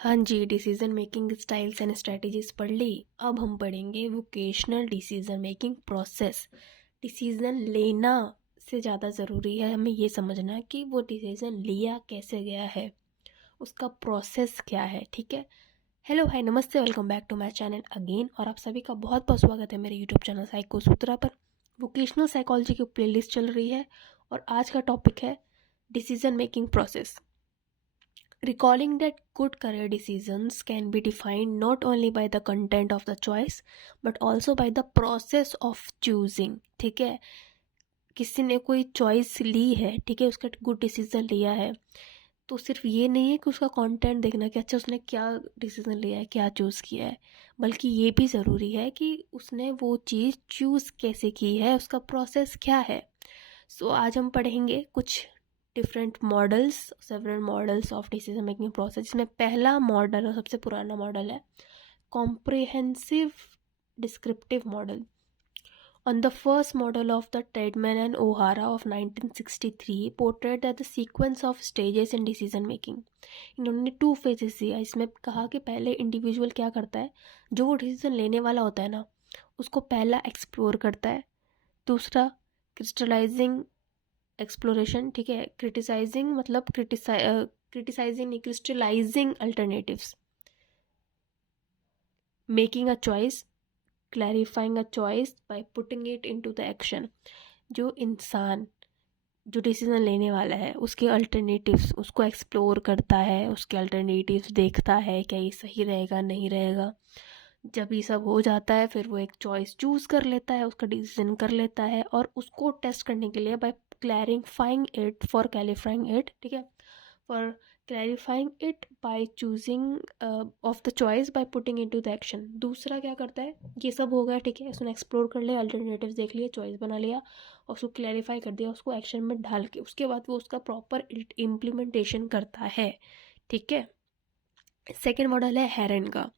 हाँ जी, decision making styles and strategies पढ़ ली। अब हम पढ़ेंगे vocational decision making process. Decision लेना से ज़्यादा ज़रूरी है हमें ये समझना कि वो डिसीजन लिया कैसे गया है, उसका प्रोसेस क्या है। ठीक है। हेलो, हाय, नमस्ते, welcome back to my channel again. और आप सभी का बहुत बहुत स्वागत है मेरे यूट्यूब चैनल साइको सूत्रा पर। वोकेशनल साइकोलॉजी की प्लेलिस्ट चल रही है और आज का टॉपिक है decision making process. Recalling that good career decisions can be defined not only by the content of the choice but also by the process of choosing। ठीक है, किसी ने कोई चॉइस ली है, ठीक है, उसका गुड डिसीजन लिया है, तो सिर्फ ये नहीं है कि उसका कंटेंट देखना कि अच्छा उसने क्या डिसीजन लिया है, क्या चूज़ किया है, बल्कि ये भी ज़रूरी है कि उसने वो चीज़ चूज़ कैसे की है, उसका प्रोसेस क्या है। सो आज हम पढ़ेंगे कुछ different models, several models of decision making process, जिसमें पहला मॉडल और सबसे पुराना मॉडल है comprehensive descriptive model. On the first model of the Tedman and O'Hara of 1963 portrayed that the sequence of stages in decision making। इन्होंने 2 phases दिया। इसमें कहा कि पहले इंडिविजुअल क्या करता है, जो वो डिसीजन लेने वाला होता है ना, उसको पहला एक्सप्लोर करता है। दूसरा क्रिस्टलाइजिंग एक्सप्लोरेशन, ठीक है, क्रिटिसाइजिंग मतलब क्रिटिसाइजिंग नहीं, crystallising alternatives, making a choice, clarifying a choice by putting it into the action. जो इंसान जो डिसीजन लेने वाला है उसके अल्टरनेटिव्स उसको एक्सप्लोर करता है, उसके अल्टरनेटिव्स देखता है, क्या ये सही रहेगा नहीं रहेगा। जब ये सब हो जाता है फिर वो एक चॉइस चूज़ कर लेता है, उसका डिसीजन कर लेता है, और उसको टेस्ट करने के लिए by clarifying it for clarifying it, ठीक है, for clarifying it by choosing of the choice by putting into the action. दूसरा क्या करता है, ये सब हो गया, ठीक है, उसने एक्सप्लोर कर लिया, अल्टरनेटिव्स देख लिया, चॉइस बना लिया और उसको क्लैरिफाई कर दिया, उसको एक्शन में ढाल के उसके बाद वो उसका प्रॉपर इम्प्लीमेंटेशन करता है। ठीक है। सेकेंड मॉडल है हेरन का।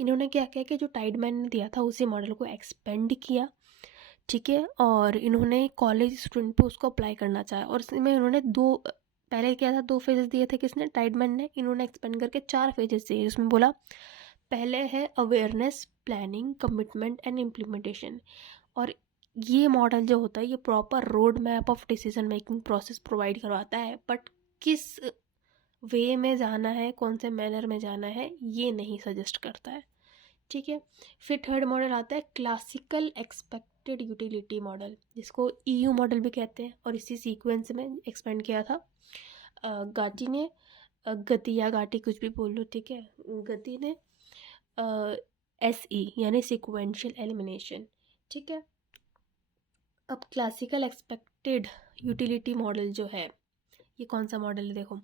इन्होंने क्या किया कि जो टाइडमैन ने दिया था उसी मॉडल को एक्सपेंड किया, ठीक है, और इन्होंने कॉलेज स्टूडेंट पे उसको अप्लाई करना चाहा। और इसमें इन्होंने पहले क्या था, 2 फेजेस दिए थे किसने, टाइडमैन ने। इन्होंने एक्सपेंड करके 4 फेजेस दिए, जिसमें बोला पहले है awareness, planning, commitment and implementation. और ये मॉडल जो होता है ये proper road map of decision making process provide करवाता है, बट किस वे में जाना है, कौन से मैनर में जाना है, ये नहीं सजेस्ट करता है। ठीक है। फिर थर्ड मॉडल आता है क्लासिकल एक्सपेक्टेड यूटिलिटी मॉडल, जिसको ईयू मॉडल भी कहते हैं, और इसी सीक्वेंस में एक्सपेंड किया था गाटी ने, गति या गाटी कुछ भी बोल लो, ठीक है, गति ने SE यानी सिक्वेंशियल एलिमिनेशन। ठीक है। अब क्लासिकल एक्सपेक्टेड यूटिलिटी मॉडल जो है, ये कौन सा मॉडल है देखो,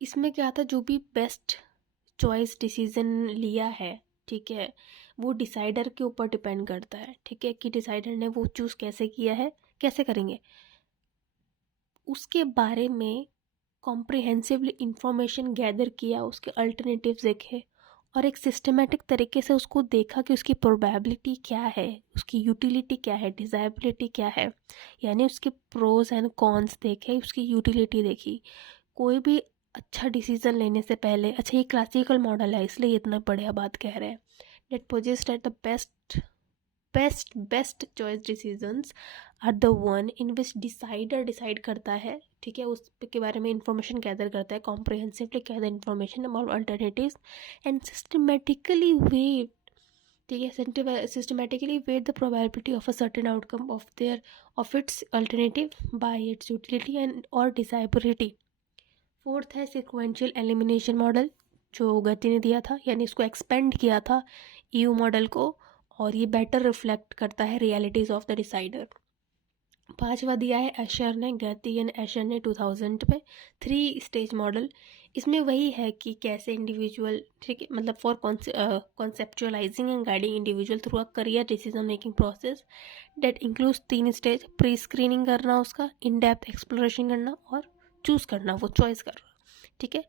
इसमें क्या था, जो भी बेस्ट चॉइस डिसीजन लिया है, ठीक है, वो डिसाइडर के ऊपर डिपेंड करता है, ठीक है, कि डिसाइडर ने वो चूज़ कैसे किया है, कैसे करेंगे, उसके बारे में कॉम्प्रिहेंसिवली इंफॉर्मेशन गैदर किया, उसके अल्टरनेटिव्स देखे और एक सिस्टमेटिक तरीके से उसको देखा कि उसकी प्रोबेबिलिटी क्या है, उसकी यूटिलिटी क्या है, डिज़ायबिलिटी क्या है, यानी उसके प्रोज एंड कॉन्स देखे, उसकी यूटिलिटी देखी। कोई भी अच्छा डिसीजन लेने से पहले, अच्छा ये क्लासिकल मॉडल है इसलिए इतना बढ़िया बात कह रहे हैं, that posits at the best choice decisions are the one in which decider decide करता है, ठीक है, उस के बारे में इंफॉर्मेशन गैदर करता है, comprehensively gather information about alternatives and systematically weight, ठीक है, systematically weight the probability of a certain outcome of its alternative by its utility and और डिसाइबिलिटी। फोर्थ है सिक्वेंशियल एलिमिनेशन मॉडल, जो गति ने दिया था, यानी इसको एक्सपेंड किया था ईयू मॉडल को, और ये बेटर रिफ्लेक्ट करता है रियलिटीज ऑफ द डिसाइडर। पांचवा दिया है एशर ने, गति एंड एशर ने 2000 में 3 स्टेज मॉडल। इसमें वही है कि कैसे इंडिविजुअल, ठीक है, मतलब for conceptualising and guiding individual through a career decision making process that includes 3 stage, pre screening करना, उसका इन डेप्थ एक्सप्लोरेशन करना और चूज़ करना, वो चॉइस करना। ठीक है।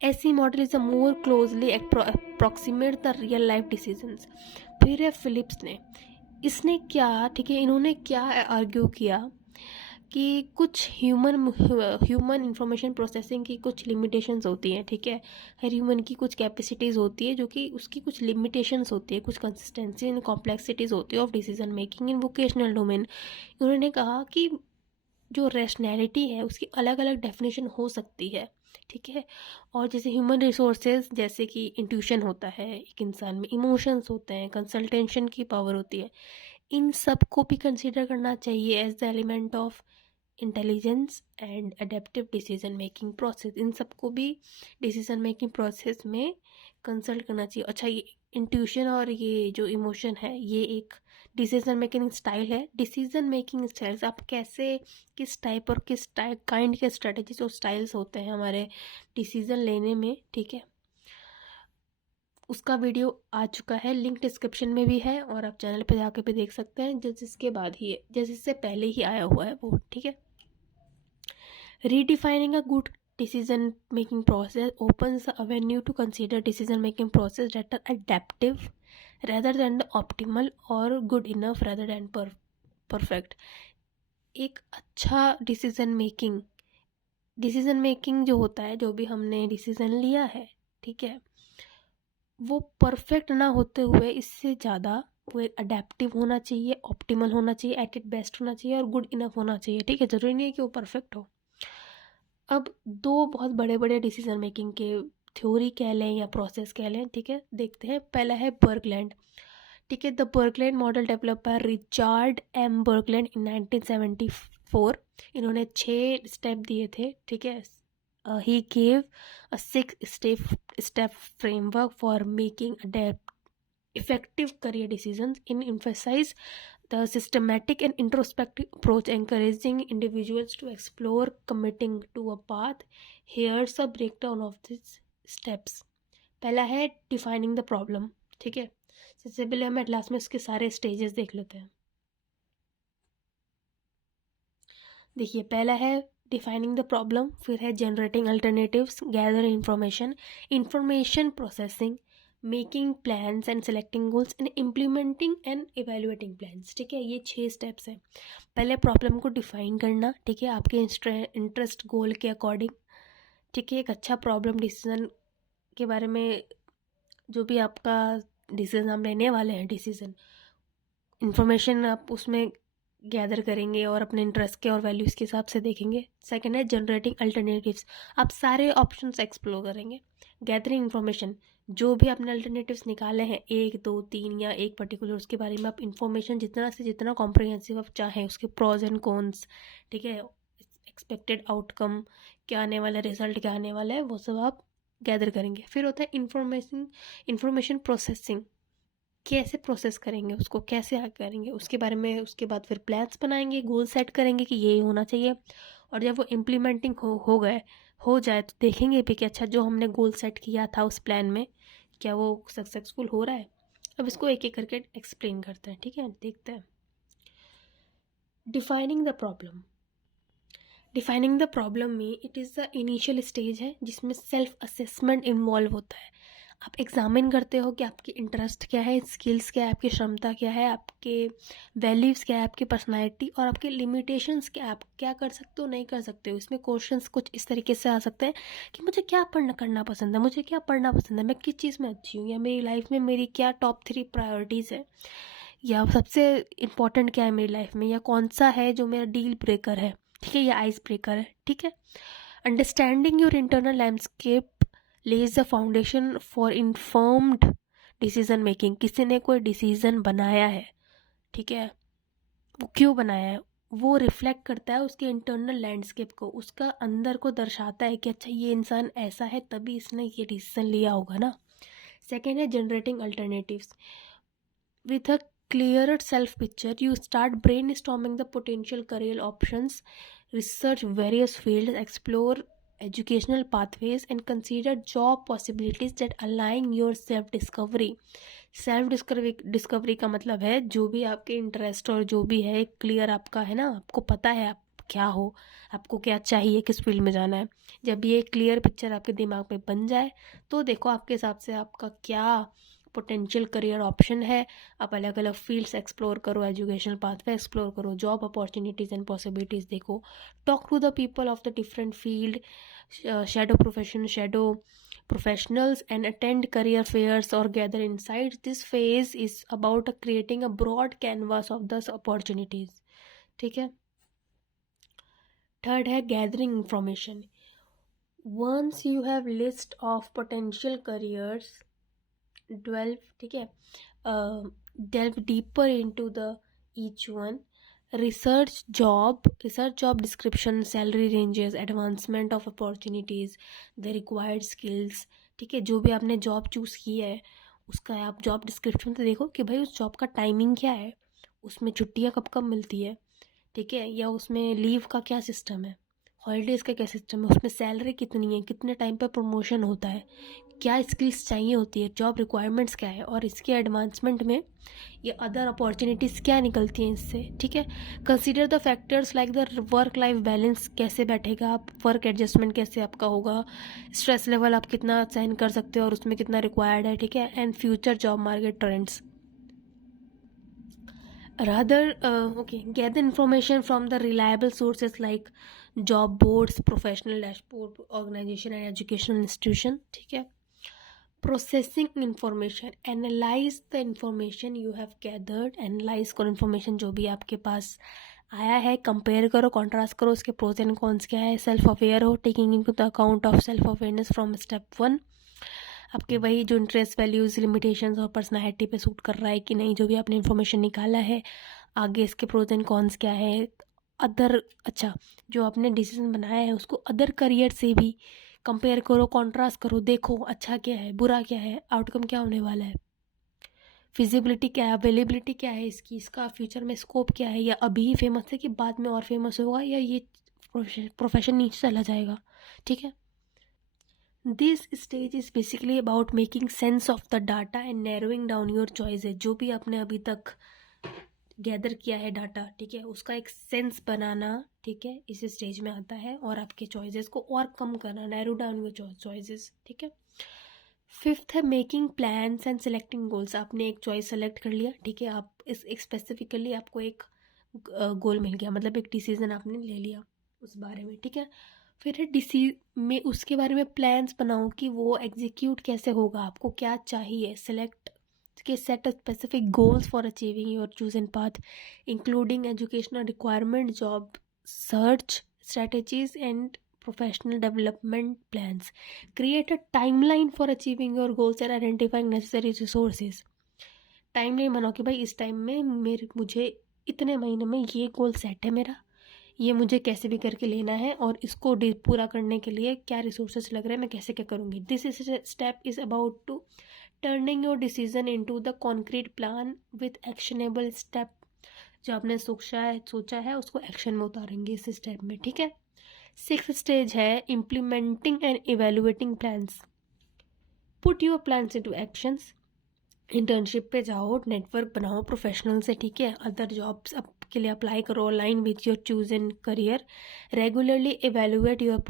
ऐसी model is a more closely approximate the real life decisions. फिर है फिलिप्स ने, इसने क्या, ठीक है, इन्होंने क्या आर्ग्यू किया कि कुछ ह्यूमन इंफॉर्मेशन प्रोसेसिंग की कुछ लिमिटेशंस होती हैं, ठीक है। हर ह्यूमन की कुछ कैपेसिटीज़ होती है जो कि उसकी कुछ लिमिटेशंस होती है, कुछ कंसिस्टेंसी एंड कॉम्प्लेक्सिटीज़ होती है of decision making in vocational domain. उन्होंने कहा कि जो रैशनैलिटी है उसकी अलग अलग डेफिनेशन हो सकती है, ठीक है। और जैसे ह्यूमन रिसोर्सेज, जैसे कि इंट्यूशन होता है एक इंसान में, इमोशंस होते हैं, कंसल्टेशन की पावर होती है, इन सब को भी कंसिडर करना चाहिए as the element of intelligence and adaptive decision making process. इन सबको भी डिसीजन मेकिंग प्रोसेस में कंसल्ट करना चाहिए। अच्छा, ये इंट्यूशन और ये जो इमोशन है ये एक डिसीजन मेकिंग स्टाइल है। डिसीजन मेकिंग स्टाइल्स आप कैसे, किस टाइप और किस टाइप काइंड के स्ट्रेटजीज और स्टाइल्स होते हैं हमारे डिसीजन लेने में, ठीक है। उसका वीडियो आ चुका है, लिंक डिस्क्रिप्शन में भी है और आप चैनल पे जाके भी देख सकते हैं, जैसे इसके बाद ही है, जैसे इससे पहले ही आया हुआ है वो, ठीक है। Redefining a good decision making process opens the avenue to consider decision making process that are adaptive rather than the optimal or good enough rather than perfect. एक अच्छा डिसीजन मेकिंग जो होता है, जो भी हमने डिसीजन लिया है, ठीक है, वो परफेक्ट ना होते हुए इससे ज़्यादा वो एक अडेप्टिव होना चाहिए, ऑप्टिमल होना चाहिए, एट इट बेस्ट होना चाहिए और गुड इनफ होना चाहिए, ठीक है। ज़रूरी नहीं है कि वो परफेक्ट हो। अब दो बहुत बड़े बड़े डिसीजन मेकिंग के थ्योरी कह लें या प्रोसेस कह लें, ठीक है, देखते हैं। पहला है बर्गलैंड, ठीक है। The Bergland model develop by Richard M Bergland in 1974। इन्होंने 6 स्टेप दिए थे, ठीक है। He gave a 6 step framework for making effective career decisions in emphasize the systematic and introspective approach, encouraging individuals to explore committing to a path. Here's a breakdown of these steps. पहला है defining the problem, ठीक है। सबसे पहले हम atlas में उसके सारे स्टेजेस देख लेते हैं। देखिए, पहला है डिफाइनिंग द प्रॉब्लम, फिर है generating alternatives, gather information processing, making plans and selecting goals and implementing and evaluating plans, ठीक है। ये 6 स्टेप्स हैं। पहले प्रॉब्लम को डिफाइन करना, ठीक है, आपके इंटरेस्ट गोल के अकॉर्डिंग, ठीक है। एक अच्छा प्रॉब्लम डिसीजन के बारे में, जो भी आपका डिसीजन हम लेने वाले हैं, डिसीजन इन्फॉर्मेशन आप उसमें गैदर करेंगे और अपने इंटरेस्ट के और वैल्यूज़ के हिसाब से देखेंगे। सेकंड है जनरेटिंग अल्टरनेटिव्स, आप सारे ऑप्शंस एक्सप्लोर करेंगे। गैदरिंग इन्फॉर्मेशन, जो भी आपने अल्टरनेटिव्स निकाले हैं 1 2 3 या एक पर्टिकुलर, उसके बारे में आप इन्फॉर्मेशन जितना से जितना कॉम्प्रिहेंसिव आप चाहें, उसके प्रोज एंड कॉन्स, ठीक है, एक्सपेक्टेड आउटकम क्या आने वाला है, रिजल्ट क्या आने वाला है, वो सब आप गैदर करेंगे। फिर होता है इन्फॉर्मेशन प्रोसेसिंग, कैसे प्रोसेस करेंगे उसको, कैसे करेंगे उसके बारे में। उसके बाद फिर प्लान्स बनाएंगे, गोल सेट करेंगे कि ये होना चाहिए। और जब वो इम्प्लीमेंटिंग हो जाए तो देखेंगे भी कि अच्छा, जो हमने गोल सेट किया था उस प्लान में, क्या वो सक्सेसफुल हो रहा है। अब इसको एक एक करके एक्सप्लेन करते हैं, ठीक है, देखते हैं। डिफाइनिंग द प्रॉब्लम में it is the initial stage है जिसमें सेल्फ असेसमेंट इन्वॉल्व होता है। आप एग्जामिन करते हो कि आपकी इंटरेस्ट क्या है, स्किल्स क्या है, आपकी क्षमता क्या है, आपके वैल्यूज़ क्या है, आपकी पर्सनालिटी और आपके लिमिटेशंस क्या है, आप क्या कर सकते हो, नहीं कर सकते हो। इसमें क्वेश्चंस कुछ इस तरीके से आ सकते हैं कि मुझे क्या करना पसंद है, मुझे क्या पढ़ना पसंद है, मैं किस चीज़ में अच्छी हूँ, या मेरी लाइफ में मेरी क्या टॉप 3 प्रायोरिटीज़ है, या सबसे इम्पॉर्टेंट क्या है मेरी लाइफ में, या कौन सा है जो मेरा डील ब्रेकर है, ठीक है, या आइस ब्रेकर है, ठीक है। Understanding your internal landscape Lay's the foundation for informed decision making. किसी ने कोई डिसीजन बनाया है, ठीक है, वो क्यों बनाया है, वो रिफ्लेक्ट करता है उसके इंटरनल लैंडस्केप को, उसका अंदर को दर्शाता है कि अच्छा, ये इंसान ऐसा है तभी इसने ये डिसीजन लिया होगा ना। सेकेंड है generating alternatives. With a clearer self picture, you start brainstorming the potential career options, research various fields, explore educational pathways and consider job possibilities that align your self discovery का मतलब है जो भी आपके इंटरेस्ट और जो भी है क्लियर आपका है ना, आपको पता है आप क्या हो, आपको क्या चाहिए, किस फील्ड में जाना है। जब ये क्लियर पिक्चर आपके दिमाग में बन जाए तो देखो आपके हिसाब से आपका क्या पोटेंशियल करियर ऑप्शन है, आप अलग अलग फील्ड्स एक्सप्लोर करो, एजुकेशनल पाथवे एक्सप्लोर करो, जॉब अपॉर्चुनिटीज़ एंड पॉसिबिलिटीज़ देखो, talk to the people of the different field, shadow professionals and attend career fairs or gather insights. This phase is about creating a broad canvas of the opportunities. ठीक है. Third है gathering information. Once you have list of potential careers, delve deeper into the each one. research job description, salary ranges, advancement of opportunities, the required skills. ठीक है, जो भी आपने job choose की है उसका आप जॉब डिस्क्रिप्शन तो देखो कि भाई उस जॉब का टाइमिंग क्या है, उसमें छुट्टियाँ कब कब मिलती है, ठीक है, या उसमें लीव का क्या सिस्टम है, हॉलीडेज़ का क्या सिस्टम है, उसमें सैलरी कितनी है, कितने टाइम पर प्रमोशन होता है, क्या स्किल्स चाहिए होती है, जॉब रिक्वायरमेंट्स क्या है, और इसके एडवांसमेंट में ये अदर अपॉर्चुनिटीज़ क्या निकलती हैं इससे. ठीक है, consider the factors like the work life balance कैसे बैठेगा, आप वर्क एडजस्टमेंट कैसे आपका होगा, स्ट्रेस लेवल आप कितना सहन कर सकते हो और उसमें कितना रिक्वायर्ड है. ठीक है, and future job market trends. Gather information from the reliable sources like job boards, professional dashboard, organization and educational institution. ठीक है, processing information, analyse the information you have gathered. Analyse करो इन्फॉर्मेशन जो भी आपके पास आया है, कंपेयर करो, contrast करो, उसके प्रोज एंड कॉन्स क्या है, सेल्फ अवेयर हो, taking in to the account of self awareness from step 1. आपके वही जो इंटरेस्ट, वैल्यूज़, लिमिटेशंस और पर्सनैलिटी पे सूट कर रहा है कि नहीं, जो भी आपने इन्फॉर्मेशन निकाला है, आगे इसके प्रोज एंड कॉन्स क्या है, अदर जो आपने डिसीजन बनाया है उसको अदर करियर से भी कंपेयर करो, कॉन्ट्रास्ट करो, देखो अच्छा क्या है, बुरा क्या है, आउटकम क्या होने वाला है, फिजिबिलिटी क्या है, अवेलेबिलिटी क्या है इसकी, इसका फ्यूचर में स्कोप क्या है, या अभी ही फेमस है कि बाद में और फेमस होगा, या ये प्रोफेशन नीचे चला जाएगा. ठीक है, this stage is basically about making sense of the data and narrowing down your choices. जो भी आपने अभी तक गैदर किया है डाटा, ठीक है, उसका एक सेंस बनाना, ठीक है, इस स्टेज में आता है, और आपके चॉइसेस को और कम करना, नैरो डाउन योर चॉइसेस. ठीक है, फिफ्थ है making plans and selecting goals. आपने एक चॉइस सेलेक्ट कर लिया, ठीक है, आप इस स्पेसिफिकली आपको एक गोल मिल गया, मतलब एक डिसीजन आपने ले लिया उस बारे में. ठीक है, फिर में उसके बारे में प्लान्स बनाओ कि वो एग्जीक्यूट कैसे होगा, आपको क्या चाहिए, set a specific goals for achieving your chosen path, including educational requirement, job search strategies and professional development plans. Create a timeline for achieving your goals and identifying necessary resources. Timeline बनाओ कि भाई इस time में मुझे इतने महीने में ये गोल सेट है मेरा, ये मुझे कैसे भी करके लेना है, और इसको पूरा करने के लिए क्या रिसोर्सेज लग रहे हैं, मैं कैसे क्या करूँगी. This step is about to turning your decision into the concrete plan with actionable step. जो आपने सोचा है उसको एक्शन में उतारेंगे इस स्टेप में. ठीक है, 6th स्टेज है implementing and evaluating plans. Put your plans into actions. Internship पे जाओ, नेटवर्क बनाओ प्रोफेशनल से. ठीक है, अदर जॉब्स के लिए अप्लाई करो align with your chosen career. Regularly evaluate your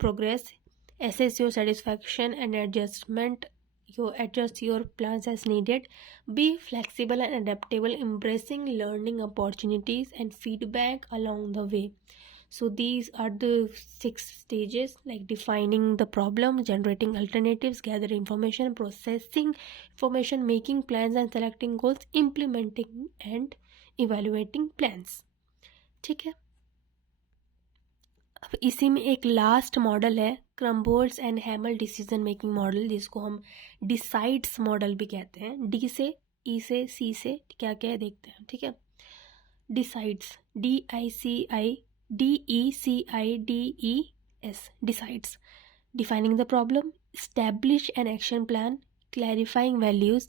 progress, assess your satisfaction and adjust your plans as needed. Be flexible and adaptable, embracing learning opportunities and feedback along the way. So these are the 6 stages, like defining the problem, generating alternatives, gathering information, processing information, making plans and selecting goals, implementing and evaluating plans. ठीक है, अब इसी में एक last model है Krumboltz and Hamel decision making model, जिसको हम decides model भी कहते हैं. डी से, ई से, सी से क्या क्या है देखते हैं. ठीक है, decides, DECIDES, decides. Defining the problem, establish an action plan, clarifying values,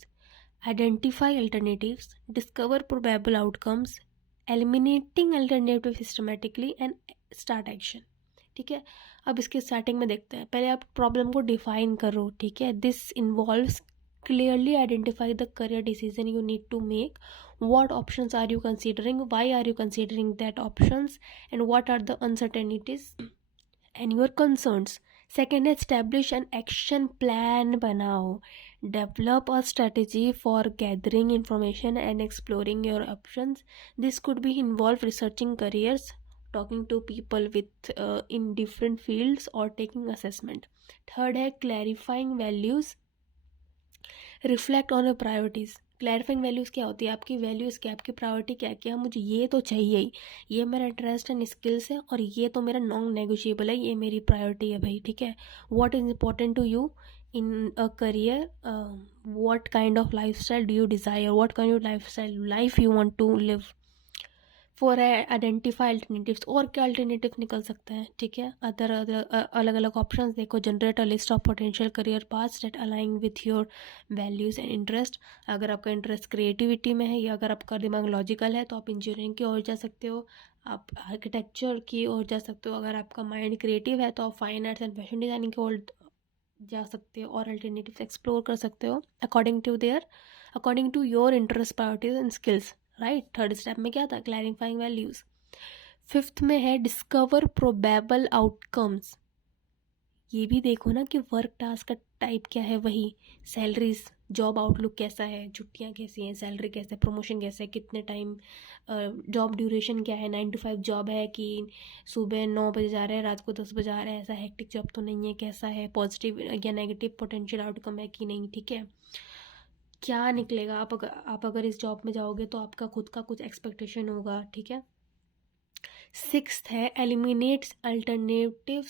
identify alternatives, discover probable outcomes, eliminating alternatives systematically and start action. ठीक है, अब इसके स्टार्टिंग में देखते हैं. पहले आप प्रॉब्लम को डिफाइन करो. ठीक है, this involves clearly identify the career decision you need to make. What options are you considering, why are you considering that options, and what are the uncertainties and your concerns. Second, establish an action plan. बनाओ, Develop a strategy for gathering information and exploring your options. This could be involve researching careers, talking to people with in different fields, or taking assessment. Third है clarifying values. Reflect on your priorities. Clarifying values क्या होती है, आपकी values क्या, आपकी priority क्या है, क्या मुझे ये तो चाहिए ही, ये मेरा इंटरेस्ट एंड स्किल्स है, और ये तो मेरा नॉन नेगोशिएबल है, ये मेरी प्रायोरिटी है भाई, ठीक है. What is important to you in a career, what kind of life style do you desire, what kind of life you want to live. For identify alternatives. और क्या अल्टरनेटिव निकल सकते हैं, ठीक है. अलग अलग ऑप्शंस देखो. Generate a list of potential career paths that align with your values and interest. अगर आपका इंटरेस्ट क्रिएटिविटी में है, या अगर आपका दिमाग लॉजिकल है, तो आप इंजीनियरिंग की ओर जा सकते हो, आप आर्किटेक्चर की ओर जा सकते हो. अगर आपका माइंड क्रिएटिव है, तो आप fine arts and fashion designing की ओर जा सकते हो, और अल्टरनेटिव एक्सप्लोर कर सकते हो according to your interest, priorities and skills. Right. Third step में क्या था, क्लैरिफाइंग वैल्यूज़. फिफ्थ में है डिस्कवर प्रोबेबल आउटकम्स. ये भी देखो ना कि वर्क टास्क का टाइप क्या है, वही सैलरीज, जॉब आउटलुक कैसा है, छुट्टियाँ कैसी हैं, सैलरी कैसे, प्रमोशन कैसे है, कितने टाइम, जॉब ड्यूरेशन क्या है, 9 to 5 जॉब है कि सुबह 9 बजे जा रहे हैं रात को 10 बजे आ रहे हैं, ऐसा हेक्टिक जॉब तो नहीं है, कैसा है, पॉजिटिव या नेगेटिव पोटेंशियल आउटकम है कि नहीं, ठीक है. क्या निकलेगा, आप अगर इस जॉब में जाओगे तो आपका खुद का कुछ एक्सपेक्टेशन होगा, ठीक है. सिक्स्थ है एलिमिनेट्स अल्टरनेटिव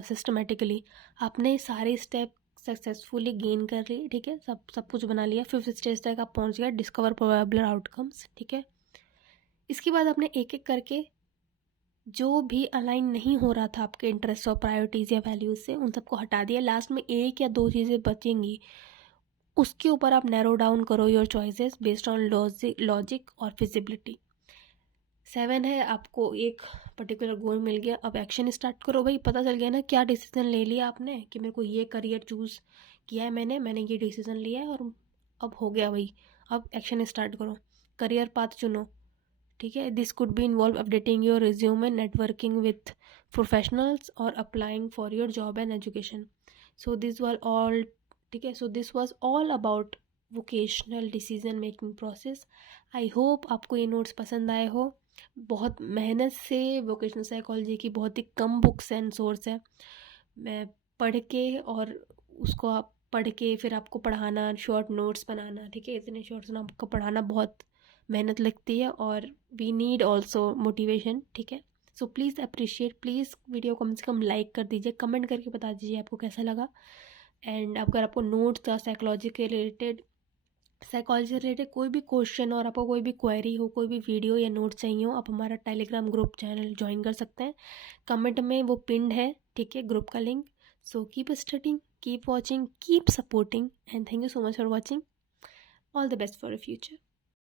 सिस्टमेटिकली. आपने सारे स्टेप सक्सेसफुली गेन कर लिए, ठीक है, सब कुछ बना लिया. फिफ्थ स्टेज तक आप पहुंच गए, डिस्कवर प्रोबेबल आउटकम्स, ठीक है. इसके बाद आपने एक एक करके जो भी अलाइन नहीं हो रहा था आपके इंटरेस्ट और प्रायोरिटीज़ या वैल्यूज़ से, उन सबको हटा दिया. लास्ट में एक या दो चीज़ें बचेंगी, उसके ऊपर आप नैरो डाउन करो your choices based on logic और फिजिबिलिटी. 7 है आपको एक पर्टिकुलर गोल मिल गया, अब एक्शन स्टार्ट करो भाई. पता चल गया ना क्या डिसीजन ले लिया आपने, कि मेरे को ये करियर चूज़ किया है, मैंने ये डिसीजन लिया है, और अब हो गया भाई. अब एक्शन स्टार्ट करो, करियर पाथ चुनो, ठीक है. This could be involve updating your resume, networking with professionals, और applying for your job and education. So this were all, ठीक है. So this was all about vocational decision making process. I hope आपको ये notes पसंद आए हो. बहुत मेहनत से वोकेशनल साइकोलॉजी की बहुत ही कम बुक्स एंड सोर्स है. मैं पढ़ के, और उसको आप पढ़ के फिर आपको पढ़ाना, शॉर्ट नोट्स बनाना, ठीक है, इतने शॉर्ट्स में आपको पढ़ाना बहुत मेहनत लगती है, और वी नीड ऑल्सो मोटिवेशन, ठीक है. So please appreciate, please video कम से कम लाइक कर दीजिए, कमेंट करके बता दीजिए आपको कैसा लगा. एंड अगर आपको नोट्स या साइकोलॉजी से रिलेटेड कोई भी क्वेश्चन, और आपको कोई भी क्वेरी हो, कोई भी वीडियो या नोट चाहिए हो, आप हमारा टेलीग्राम ग्रुप चैनल ज्वाइन कर सकते हैं. कमेंट में वो पिंड है, ठीक है, ग्रुप का link. So keep studying, keep watching, keep supporting, and thank you so much for watching. All the best for the future.